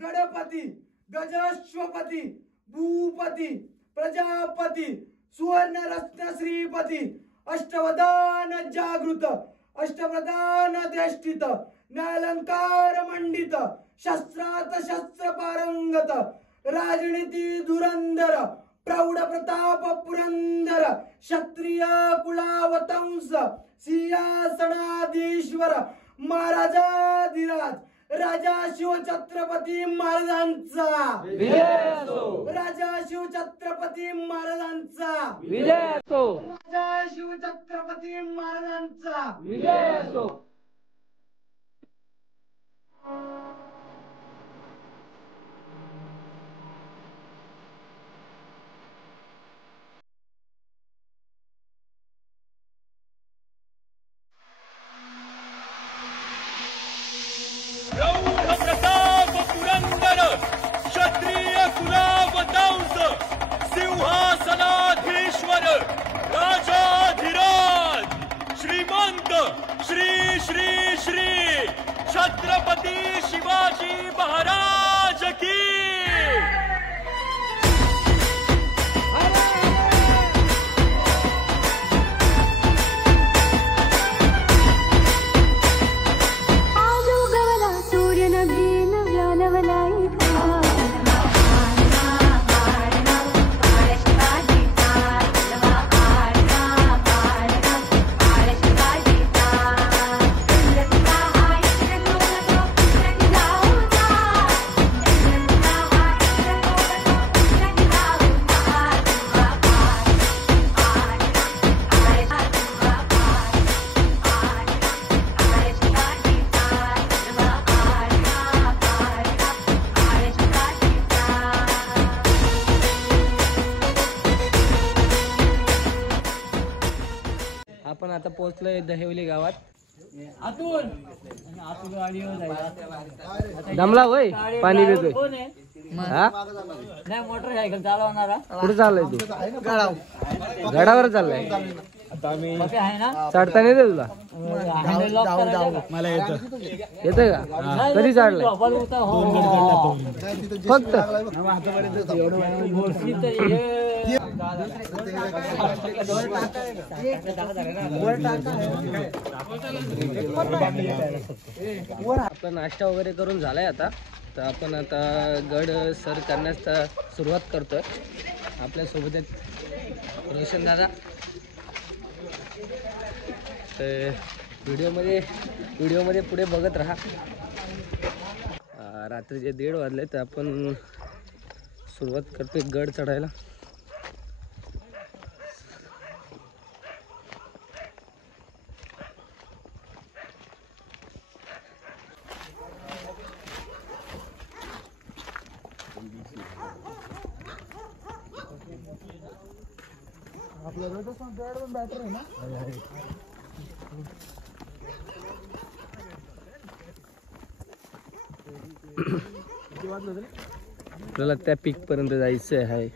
गणपती गजश्वपती भूपती प्रजापती सुवर्ण रत्न श्रीपती अष्टवदान जागृत अष्टप्रधान अधिष्ठित न्यायालंकार मंडित शस्त्रात शस्त्र पारंगत राजनीती धुरंधर प्रौढ प्रताप पुरंदर क्षत्रिय कुलावतंस सिंहासनाधीश्वर महाराजाधिराज राजा शिवछत्रपती महाराजांचा विजय असो. राजा शिवछत्रपती महाराजांचा विजय असो. राजा शिवछत्रपती महाराजांचा विजय असो. प्रताप पुरंदर क्षत्रिय कुलावतंस सिंहासनाधीश्वर राजाधिराज श्रीमंत श्री श्री श्री छत्रपती शिवाजी महाराज की आपण आता पोहोचलोय दहिवली गावात. दमला होय पाणी देतोय. हा नाही मोटरसायकल चालवणारा. कुठे चाललाय तू? गडावर चाललाय. चढता नाही दे तुला? मला येतंय का? कधी चढलाय? फक्त आपला नाश्ता वगैरे करून झालाय आता. तर आपण आता गड सर करण्यास सुरुवात करतोय. आपल्या सोबत आहेत रोशन दादा. तर व्हिडिओमध्ये पुढे बघत राहा. रात्रीचे 1:30 वाजले तर आपण सुरुवात करतोय गड चढायला. आपल्याला त्या पीक पर्यंत जायचं आहे.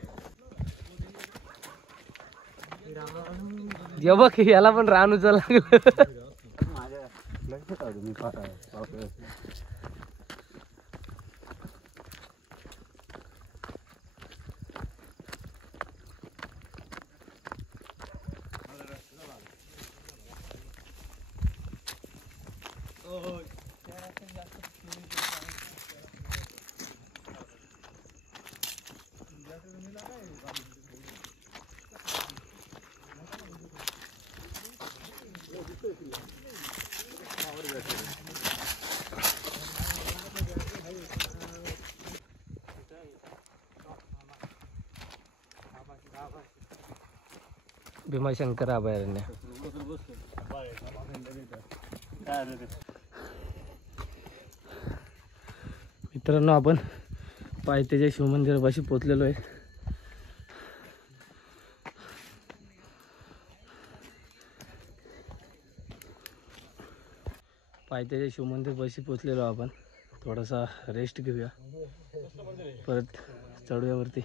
जेव्हा की याला पण रान उचल लागलं. भीमाशंकर अभयारण्य. मित्रांनो, आपण पायथ्याच्या शिवमंदिरापाशी पोचलेलो आहे. पायथ्याच्या शिवमंदिरापाशी पोचलेलो आपण. थोडासा रेस्ट घेऊया, परत चढूया वरती.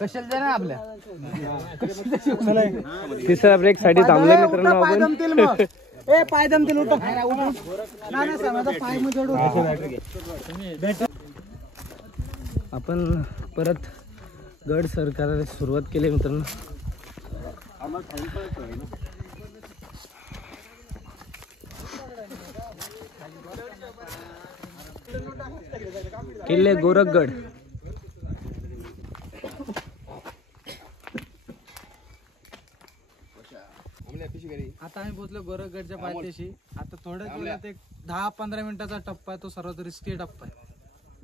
कशाला देणार आपल्या तिसरा ब्रेक साठी थांबले मित्रांनो पाय आपण. दमतील मग. ए पाय दमतील उठो. नाही सर माझा पाय मध्ये आपण परत गड सर करायला सुरुवात केली मित्रांनो. किल्ले गोरखगड. आता आम्ही पोहोचलो गोरखगडच्या पायथ्याशी. आता थोड्याच वेळात एक 10-15 मिनिटाचा टप्पा आहे, तो सर्वात रिस्की टप्पा आहे.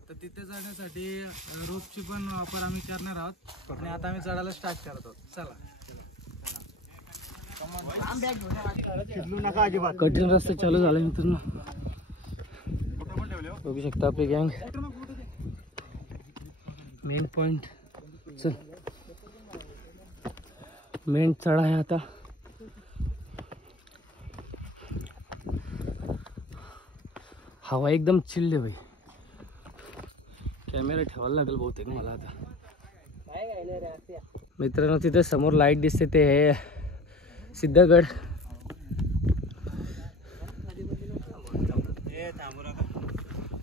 तर तिथे जाण्यासाठी रोपची पण वापर आम्ही करणार आहोत आणि आता आम्ही चढायला स्टार्ट करत आहोत. चला. कठीण रस्ता चालू झाला मित्रांनो. बघू शकता आपली गँग. मेन पॉइंट चल. मेन चढा आहे आता. हवा एकदम चिल्ड आहे भाई. कॅमेरा ठेवायला लागेल बहुतेक मला आता. मित्रांनो तिथे समोर लाईट दिसते ते आहे सिद्धगड.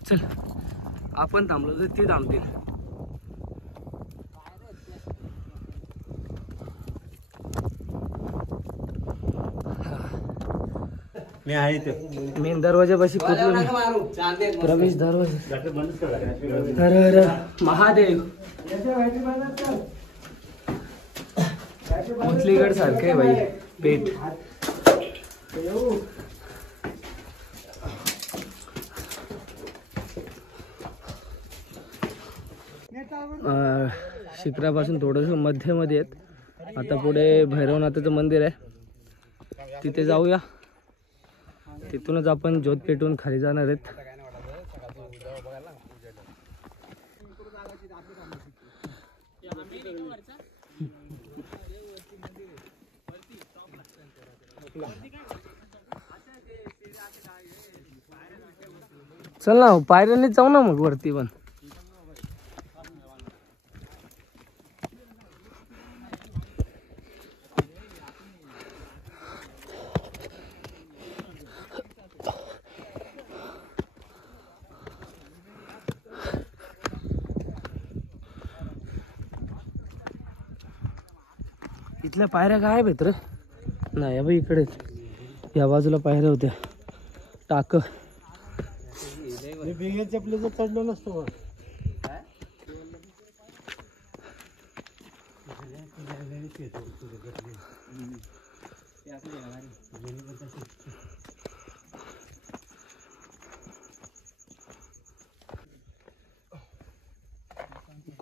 चल आपण थांबलो तर ते थांबतील. मी आहे ते मेन दरवाजापाशी पोचलो मी. प्रवेश दरवाजा. हर हर महादेव. मुचलीगड सारखं आहे भाई पेट. शिखरापासून थोडंसं मध्ये आहेत. आता पुढे भैरवनाथाचं मंदिर आहे, तिथे जाऊया. तिथूनच आपण ज्योत पेटवून खाली जाणार आहेत. चल ना पायऱ्यांनी जाऊ ना मग वरती पण. इथल्या पायऱ्या काय आहेत रे? नाही बाई इकडेच या बाजूला पायऱ्या होत्या. टाक चपलीचं चढलो नसतो.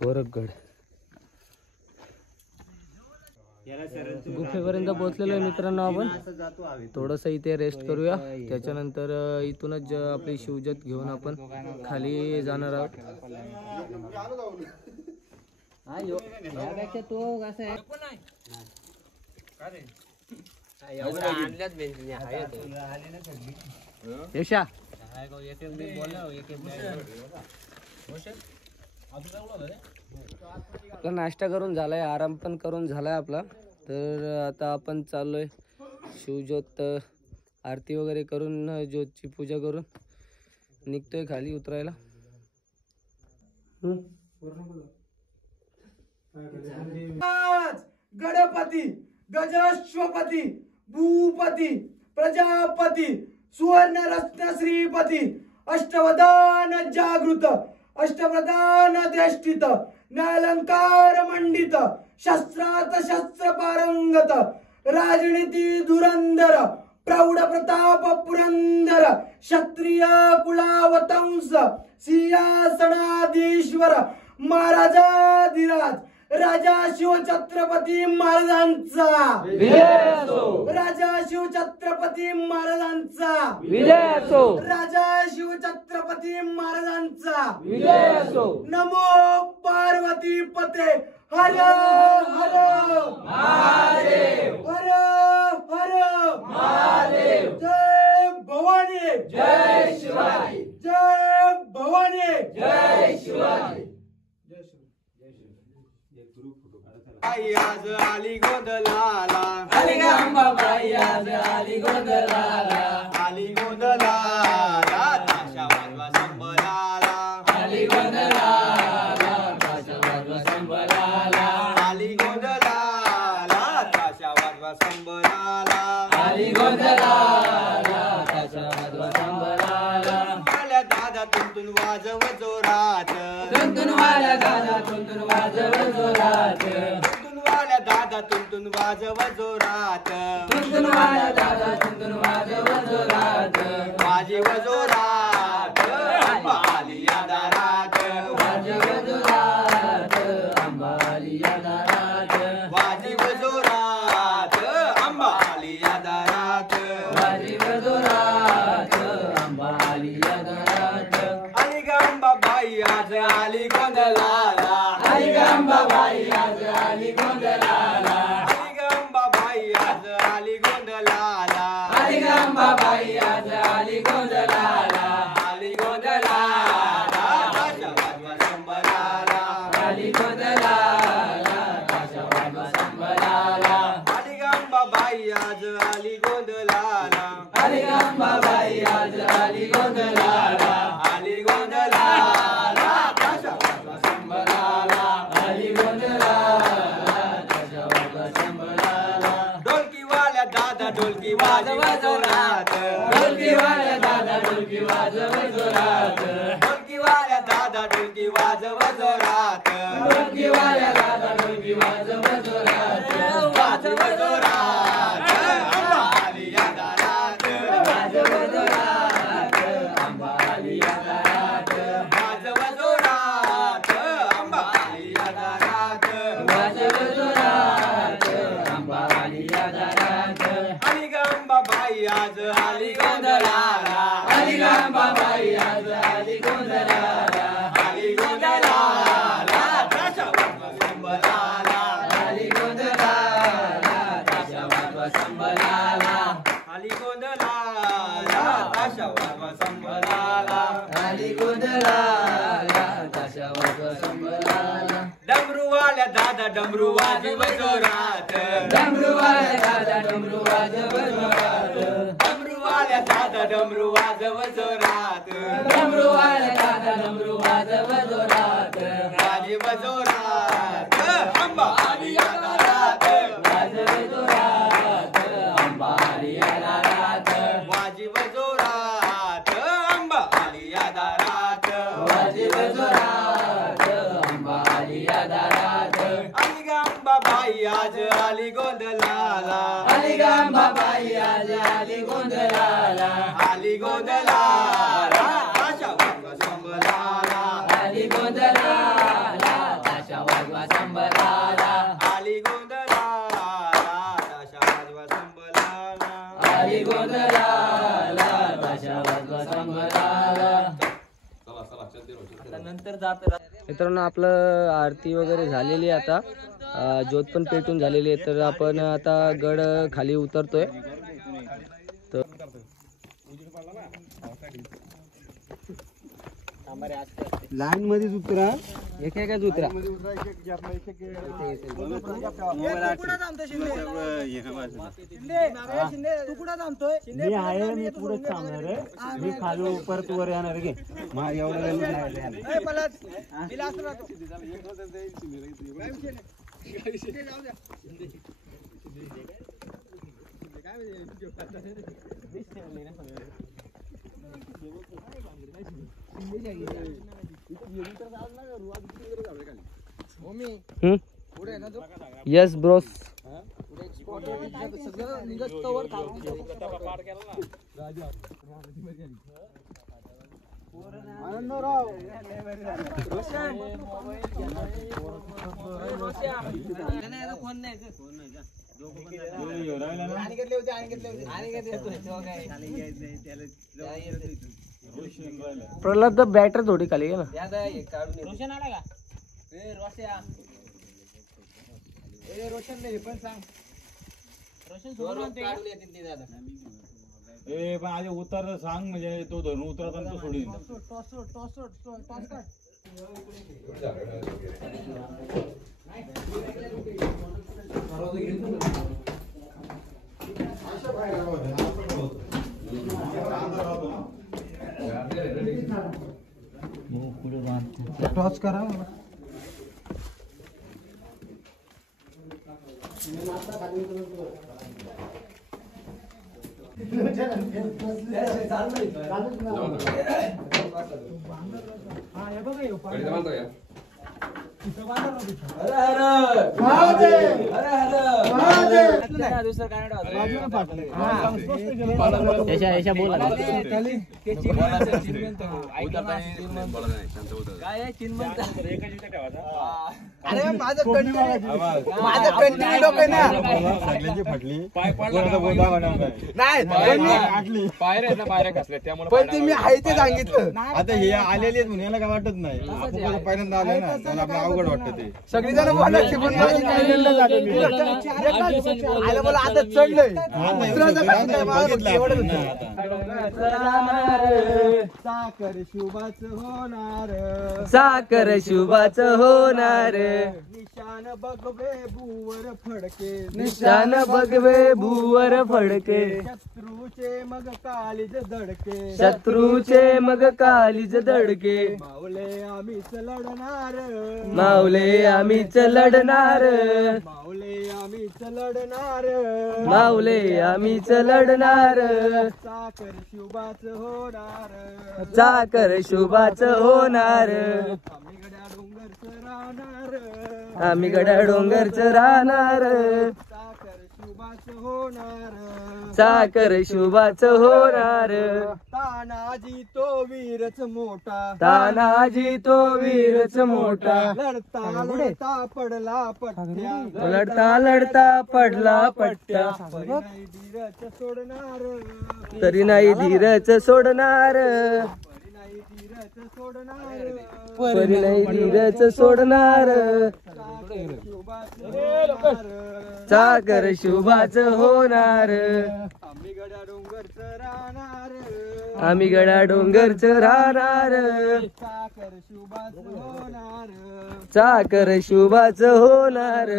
गोरखगड गुफेपर्यंत पोहोचलेलो आहे मित्रांनो. आपण थोडंसं इथे रेस्ट करूया, त्याच्यानंतर इथूनच आपली शिवजत घेऊन आपण खाली जाणार आहोत. यशा आपला नाश्ता करून झालाय, आराम पण करून झालाय आपला. तर आता आपण चाललोय शिवज्योत आरती वगैरे करून ज्योतची पूजा करून निघतोय खाली उतरायला. गणपती गजश्वपती भूपती प्रजापती सुवर्ण रत्न श्रीपती अष्टवदान जागृत अष्टप्रधान देष्टित न्यालंकार मंडित शस्त्रात शस्त्र पारंगत राजनीती धुरंधर प्रौढ प्रताप पुरंदर क्षत्रिय कुलावतंस सिंहासनाधीश्वर महाराजाधिराज राजा शिवछत्रपती महाराजांचा राजा शिवछत्रपती महाराजांचा राजा शिवछत्रपती महाराजांचा नमो पार्वती पते हर हर महादेव हर हर महादेव जय भवानी जय शिवाजी आई आज आली गोंधळाला आली ग अंबाबाई आज आली गोंधळाला आली गोंधळाला ताशा वाजवा संबराला आली गोंधळाला ताशा वाजवा संबराला आली गोंधळाला ताशा वाजवा संबराला आली गोंधळाला ताशा वाजवा संबराला आल्या दादा तुंतून वाजव जोरात तुंतुन वाल्या दादा तुंतुन वाजव जोरात तुंतून वाल्या दादा तुंतून वाजव जोरात तुंतुन वाल्या दादा तुंतुन वाजव जोरात वाजव जोरात अंबा आली या दारात वाजव जोरात अंबा आली या दारात वाजव जोरात अंबा आली या दारात वाजव जोरात अंबा आली या दारात आली ग अंबाबाई आज आली गोंधळाला आली ग अंबाबाई आज आली गोंधळाला आली ग अंबाबाई आज आली गोंधळाला आली ग अंबाबाई आज आली गोंधळाला आली गोंधळाला ताशा वाजवा संबराला आली गोंधळाला ताशा वाजवा संबराला आली ग अंबाबाई आज आली गोंधळाला आली ग अंबाबाई आज आली गोंधळाला आली गोंधळाला ताशा वाजवा संबराला आली गोंधळाला ताशा वाजवा संबराला ढोलकी वाल्या दादा ढोलकी वाजव जोरात ढोलकी वाल्या दादा ढोलकी वाजव जोरात ढोलकी वाल्या दादा ढोलकी वाजव जोरात ढोलकी वाल्या दादा ढोलकी वाजव जोरात वाजव जोरात अंबा आली या दारात वाजव जोरात अंबा आली या दारात वाजव जोरात अंबा आली या दारात वाजव जोरात अंबा आली या दारात आली ग अंबाबाई आज आली गोंधळाला आली ग अंबाबाई आज आली गोंधळाला आली गोंधळाला ताशा वाजवा संबराला आली गोंधळाला ताशा वाजवा संबराला आली गोंधळाला ताशा वाजवा संबराला आली गोंधळाला ताशा वाजवा संबराला डमरू वाल्या दादा डमरू वाजव जोरात डमरू वाल्या दादा डमरू वाजव जोरात डमरू वाल्या दादा डमरू वाजव जोरात डमरू वाल्या दादा डमरू वाजव जोरात वाजव जोरात अंबा आली या दारात वाजव जोरात अंबा आली या दारात वाजव जोरात अंबा आली या दारात वाजव जोरात अंबा आली या दारात आली ग अंबाबाई आज आली गोंधळाला आली ग अंबाबाई आज आली गोंधळाला आली गोंधळाला ताशा वाजवा संबराला आली गोंधळाला ताशा वाजवा संबराला आली गोंधळाला ताशा वाजवा संबराला आली गोंधळाला ताशा वाजवा संबराला मित्रांनो आपलं आरती वगैरे झालेली आहे आता ज्योत पण पेटून झालेली आहे तर आपण आता गड खाली उतरतोय तर लाईन मध्येच उतरा एक एकच उतरा मी आहे मी पुढे थांबणार आहे मी खाली परत वर येणार घे एवढं यस ब्रोस प्रल्हाद बॅटर थोडी खाली आहे ना. ए पण आधी उतर सांग म्हणजे तो धरून उतरत तो सोडून टॉच करा अरे माझं कंटिन्यू डोकं ना सगळ्यांची फाटली नाही पायऱ्या घासल्या त्यामुळे पण ते मी आहे ते सांगितलं. आता हे आलेले आहेत म्हणून याला काय वाटत नाही. आपण कसं पहिल्यांदा आलोय ना त्याला आपल्याला अवघड वाटतं ते. सगळी जण बोलायची पण माझी काही नाही झालं. मी आलं बोला आता चढलंय दुसऱ्याचं काय नाही, मला बघितलं एवढंच आपण ना होतं. आता. साखर शुभाच होणार साखर शुभाच होणार निशान बघवे भूवर फडके निशान बघवे भूवर फडके शत्रूचे मग काळीज धडके शत्रूचे मग कालीज दडके मावले आम्हीच लढणार मावले आम्हीच लढणार मावले आम्हीच लढणार मावले आम्हीच लढणार साखर शुभाच होणार साखर शुभाच होणार आम्ही गड्या डोंगरच राहणार आम्ही गड्या डोंगरच राहणार साखर शुभाच होणार साखर शुभाच होणार तानाजी तो वीरच मोठा तानाजी तो वीरच मोठा लढता लढता पडला पट्ट्या लढता लढता पडला पट्ट्या नाही धीरच सोडणार तरी नाही धीरच सोडणार नाही धीरच सोडणार परी नाही धीरच सोडणार साखर शुभाच होणार आम्ही गड्या डोंगरच राहणार आम्ही गड्या डोंगरच राहणार साखर शुभाच होणार साखर शुभाच होणार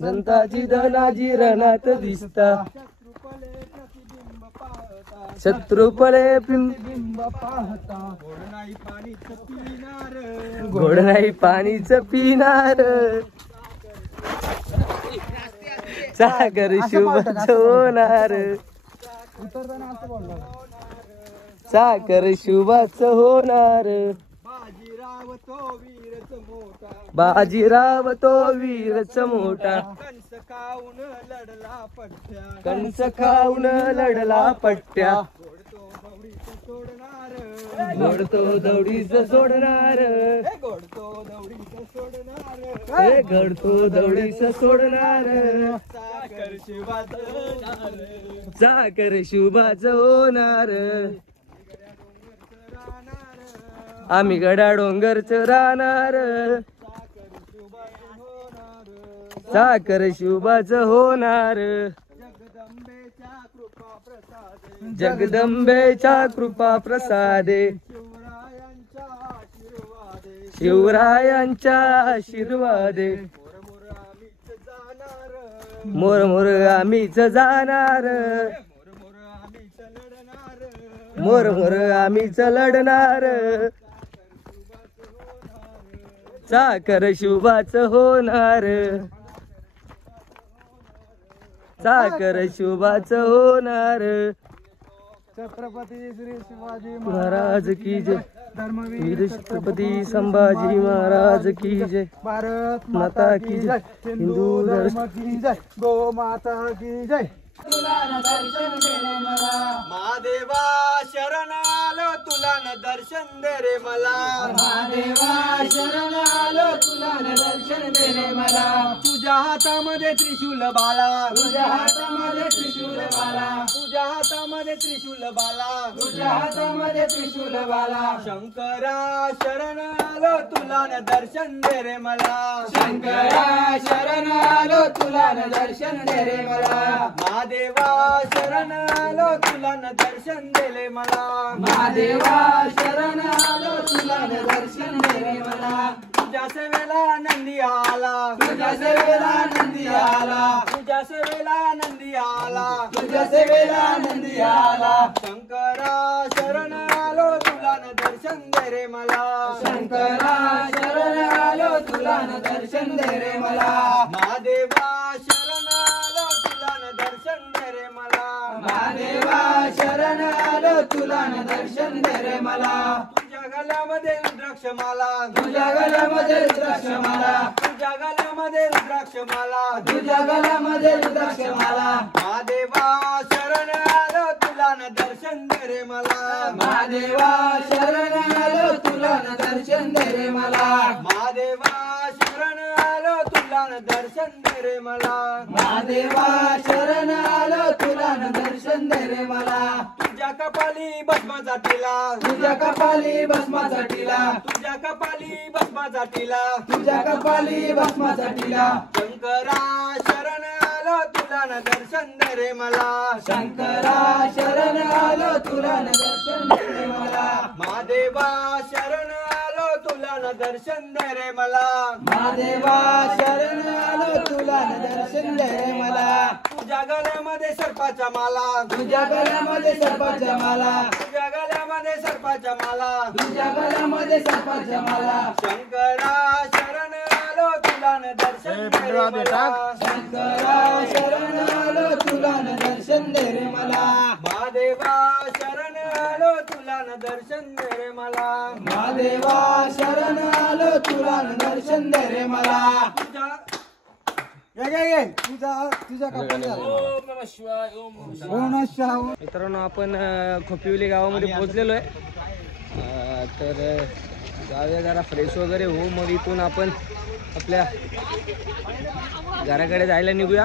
संताजी धनाजी रणात दिसता शत्रुपले शत्रुपले प्रतिबिंब पाहता पिं- बिंब पाहता गोड नाही पाणीच पिणार गोड नाही पाणीच पिणार साखर शुभाच होणार साखर शुभाच होणार बाजीराव तो वीरच मोठा बाजीराव तो वीरच मोठा कंस खाऊन लढला पट्ट्या कंस खाऊन लढला पट्ट्या गोडतो दौडीच सोडणार घोडतो दौडीच सोडणार हे गोडतो दौडीच सोडणार घडतो दौडीच सोडणार साखर शिवाच होणार साखर शुभाच होणार आम्ही गडा डोंगरच राहणार साखर शुभाच होणार जगदंबेच्या कृपा प्रसादे जगदंबेच्या कृपा प्रसादे शिवरायांच्या आशीर्वादे शिवरायांच्या आशीर्वादे मोर मोर आम्हीच जाणार मोर मोर आम्हीच लढणार मोर मोर मोर आम्हीच लढणार मोर आम्हीच लढणार साखर शुभाच होणार साखर शुभाच होणार छत्रपती श्री शिवाजी महाराज की जय धर्मवीर वीर छत्रपती संभाजी महाराज की जय भारत माता की जय हिंदू धर्म की जय गो माता की जय महादेवा शरण आलो तुला न दर्शन दे रे मला महादेवा शरण आलो तुला न दर्शन दे रे मला तुझ्या हातामध्ये त्रिशूल बाला तुझ्या हातामध्ये त्रिशूल बाला तुझ्या हातामध्ये हातामध्ये त्रिशूल बाला तुझ्या हातामध्ये त्रिशूल बाला शंकरा शरण आलो तुला न दर्शन दे रे मला शंकरा शरण आलो तुला न दर्शन दे रे मला महादेवा शरण आलो तुला न दर्शन दे रे मला महादेवा शरण आलो तुला न दर्शन दे रे मला तुझ्या सेवेला नंदी आला तुझ्या सेवेला नंदी आला तुझ्या सेवेला नंदी आला तुझ्या सेवेला नंदी आला शंकरा शरण आलो तुला न दर्शन दे रे मला शंकरा शरण आलो तुला न दर्शन दे रे मला महादेवा शरण आलो तुला न दर्शन दे रे मला महादेवा शरण आलो तुला न दर्शन दे रे मला तुझ्या गळ्यामध्ये रुद्राक्षमाला तुझ्या गळ्यामध्ये रुद्राक्षमाला तुझ्या गळ्यामध्ये रुद्राक्षमाला तुझ्या गळ्यामध्ये रुद्राक्षमाला महादेवा शरण आलो तुला न दर्शन दे रे मला महादेवा शरण आलो तुला न दर्शन दे रे मला महादेवा शरण आलो तुला न दर्शन दे रे मला महादेवा शरण आलो तुला न दर्शन दे रे मला तुझ्या कपाली भस्माचा टिला तुझ्या कपाली भस्माचा टिला तुझ्या कपाली भस्माचा टिला तुझ्या कपाली भस्माचा टिला शंकरा शरण आलो तुला न दर्शन दे रे मला शंकरा शरण आलो तुला न दर्शन दे रे मला महादेवा शरण आलो तुला न दर्शन दे रे मला महादेवा शरण आलो तुला न दर्शन दे रे मला तुझ्या गळ्यामध्ये सर्पाच्या माला तुझ्या गळ्यामध्ये सर्पाच्या माला तुझ्या गळ्यामध्ये सर्पाच्या माला तुझ्या गळ्यामध्ये सर्पाच्या माला शंकरा शरण आलो तुला न दर्शन दे रे मला शंकरा शरण आलो तुला न दर्शन दे रे मला महादेवा शरण आलो तुला न दर्शन दे रे मला महादेवा शरण आलो तुला न दर्शन दे रे मला मित्रांनो आपण खोपिवली गावामध्ये पोहोचलेलो आहे तर जाऊया जरा फ्रेश वगैरे होऊ मग इथून आपण आपल्या घराकडे जायला निघूया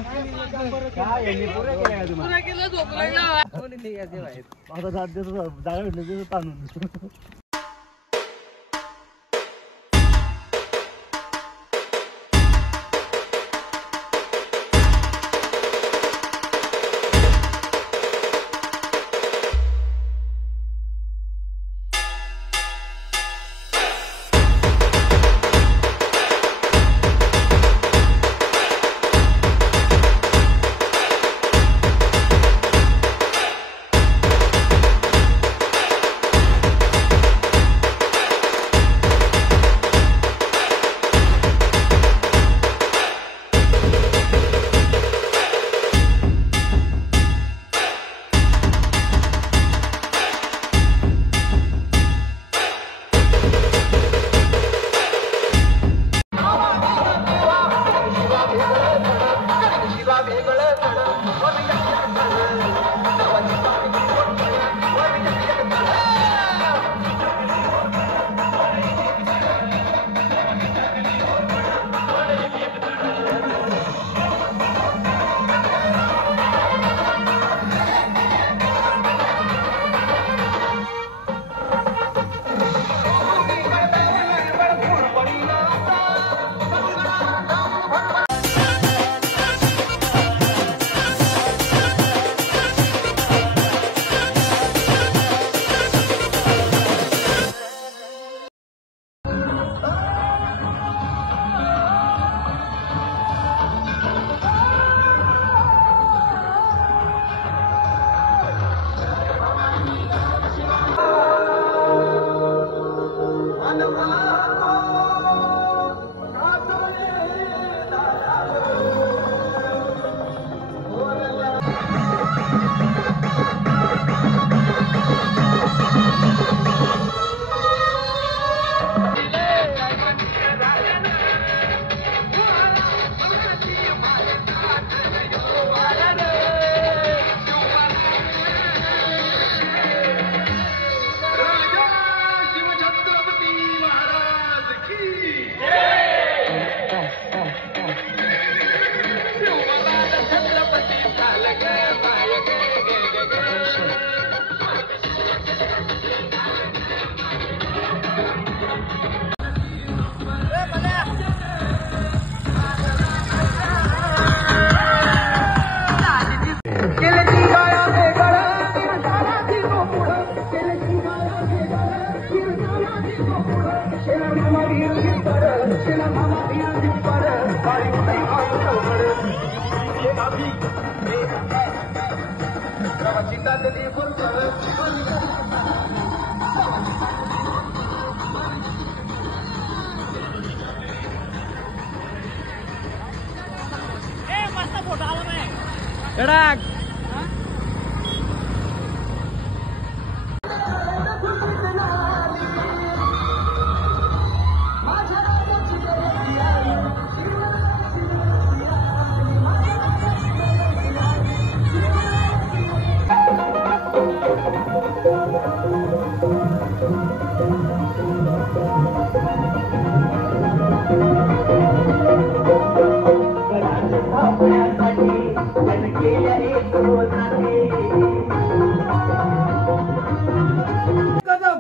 कदम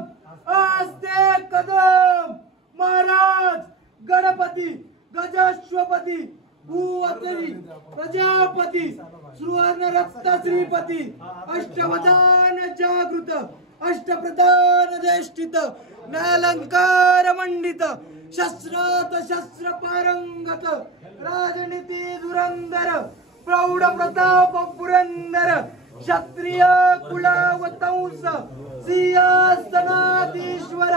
आस्ते कदम महाराज गणपती गजाश्वपती भूवतरी प्रजापती सुवर्ण रक्त श्रीपती अष्टवदान जागृत अष्टप्रधान देष्टित नालंकार मंडित शस्त्रात शस्त्र पारंगत राजनीती धुरंधर प्रौढ प्रताप पुरंदर क्षत्रिय कुलावतंस सिंहासनाधीश्वर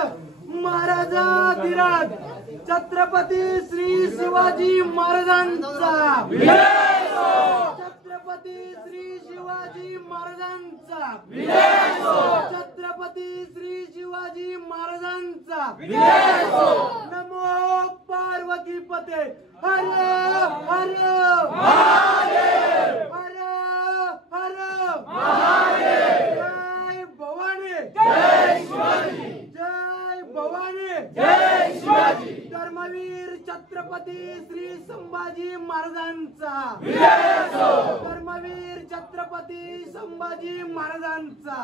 महाराजाधिराज छत्रपती श्री शिवाजी महाराजांचा छत्रपती श्री शिवाजी महाराजांचा छत्रपती श्री शिवाजी महाराजांचा नमो पार्वती पते हर हर महादेव हर हर महादेव जय भवानी जय शिवाजी जय भवानी जय शिवाजी धर्मवीर छत्रपती श्री संभाजी महाराजांचा धर्मवीर छत्रपती संभाजी महाराजांचा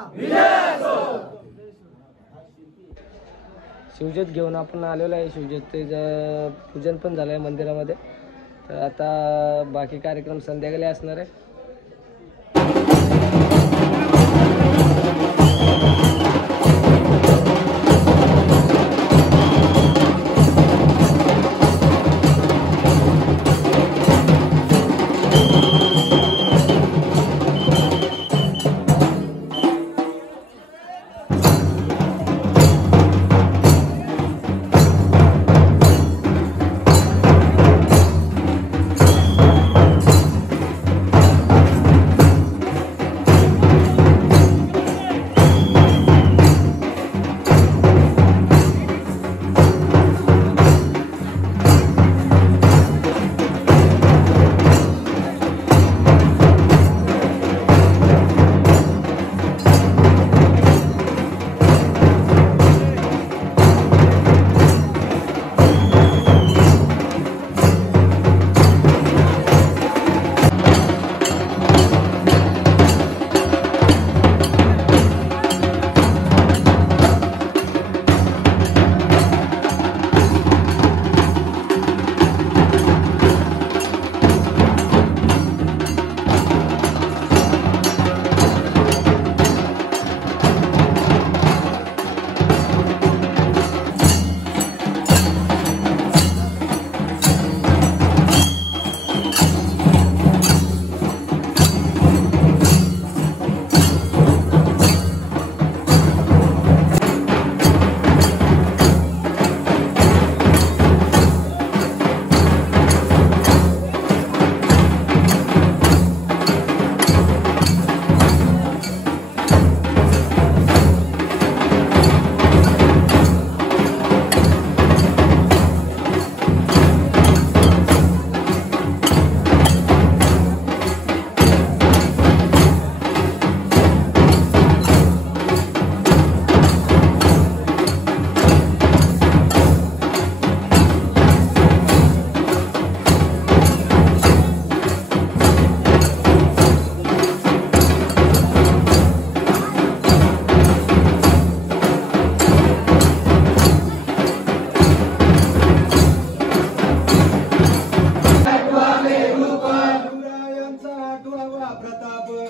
शिवजोत घेऊन आपण आलेलो आहे. शिवजोतीचं पूजन पण झालं आहे मंदिरामध्ये. तर आता बाकी कार्यक्रम संध्याकाळी असणार आहे.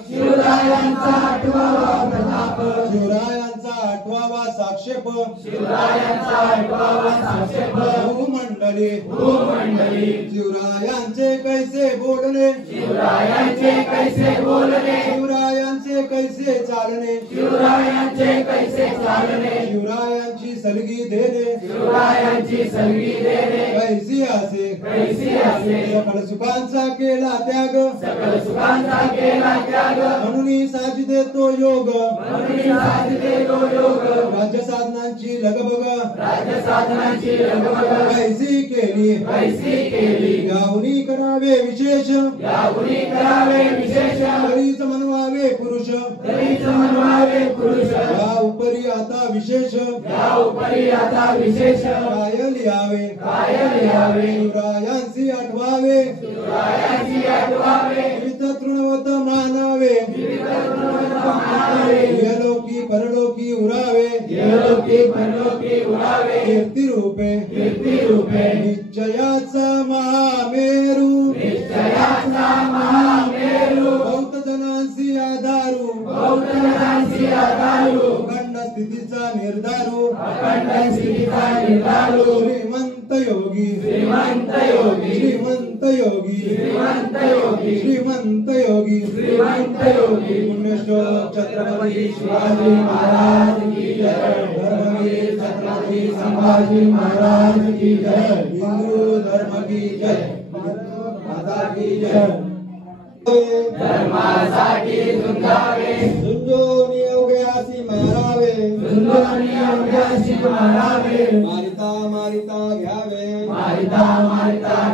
शिवरायांचा आठवावा प्रताप शिवरायांचा आठवावा साक्षेप भूमंडली शिवरायांचे कैसे बोलणे शिवरायांचे कैसे चालणे शिवरायांची सलगी देणे कैसी असे सकल सुखांचा केला त्याग म्हणून साजी देतो योग राज्य साधनांची लगबग कैसी केली याहुनी करावे विशेष तरीच म्हणवावे पुरुष या उपरी आता विशेष काय लिहावे शिवरायांसी आठवावे विविध तृणवत मानावे इहलोकी परलोकी उरावे कीर्ती रूपे निश्चयाचा महामेरू बहुत जनांसी आधारू अखंड स्थितीचा निर्धारू श्रीमंत योगी पुण्यश्लोक छत्रपती शिवाजी महाराज की जय धर्मवीर छत्रपती संभाजी महाराज की जय हिंदू धर्म की जय माता की जय धर्मासाठी झुंजावे झुंजून योग्यासी मारावे मारिता मारिता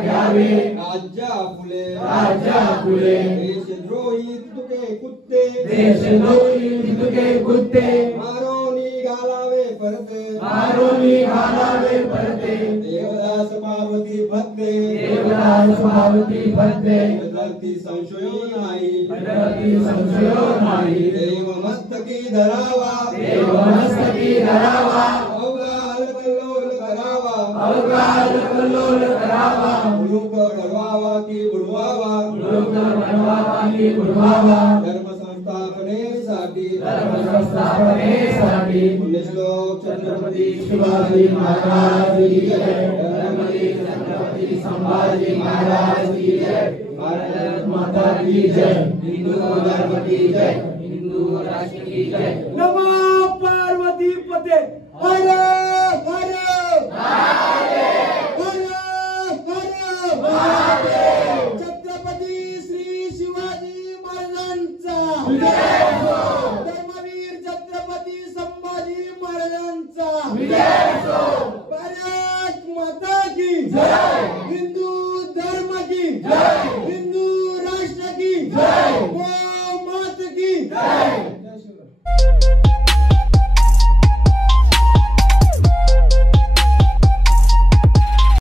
घ्यावे राज्या फुले देशद्रोही तुके कुत्ते मारोनी घालावे परते देवदास पार्वती भक्ते धरती संशयो नाही देव मस्तकी धरावा अवगाल कल्लोल करावा मुलूक बनवावा की बुडवावा धर्म संस्थापनेसाठी पुण्यश्लोक छत्रपती शिवाजी महाराज की जय धर्मवीर छत्रपती संभाजी महाराज की जय भारत माता की जय हिंदू धर्म की जय हिंदू राष्ट्र की जय नमो पार्वती पते हर हर छत्रपती श्री शिवाजी महाराजांचा धर्मवीर छत्रपती संभाजी महाराजांचा भारत माता की जय हिंदू धर्म की जय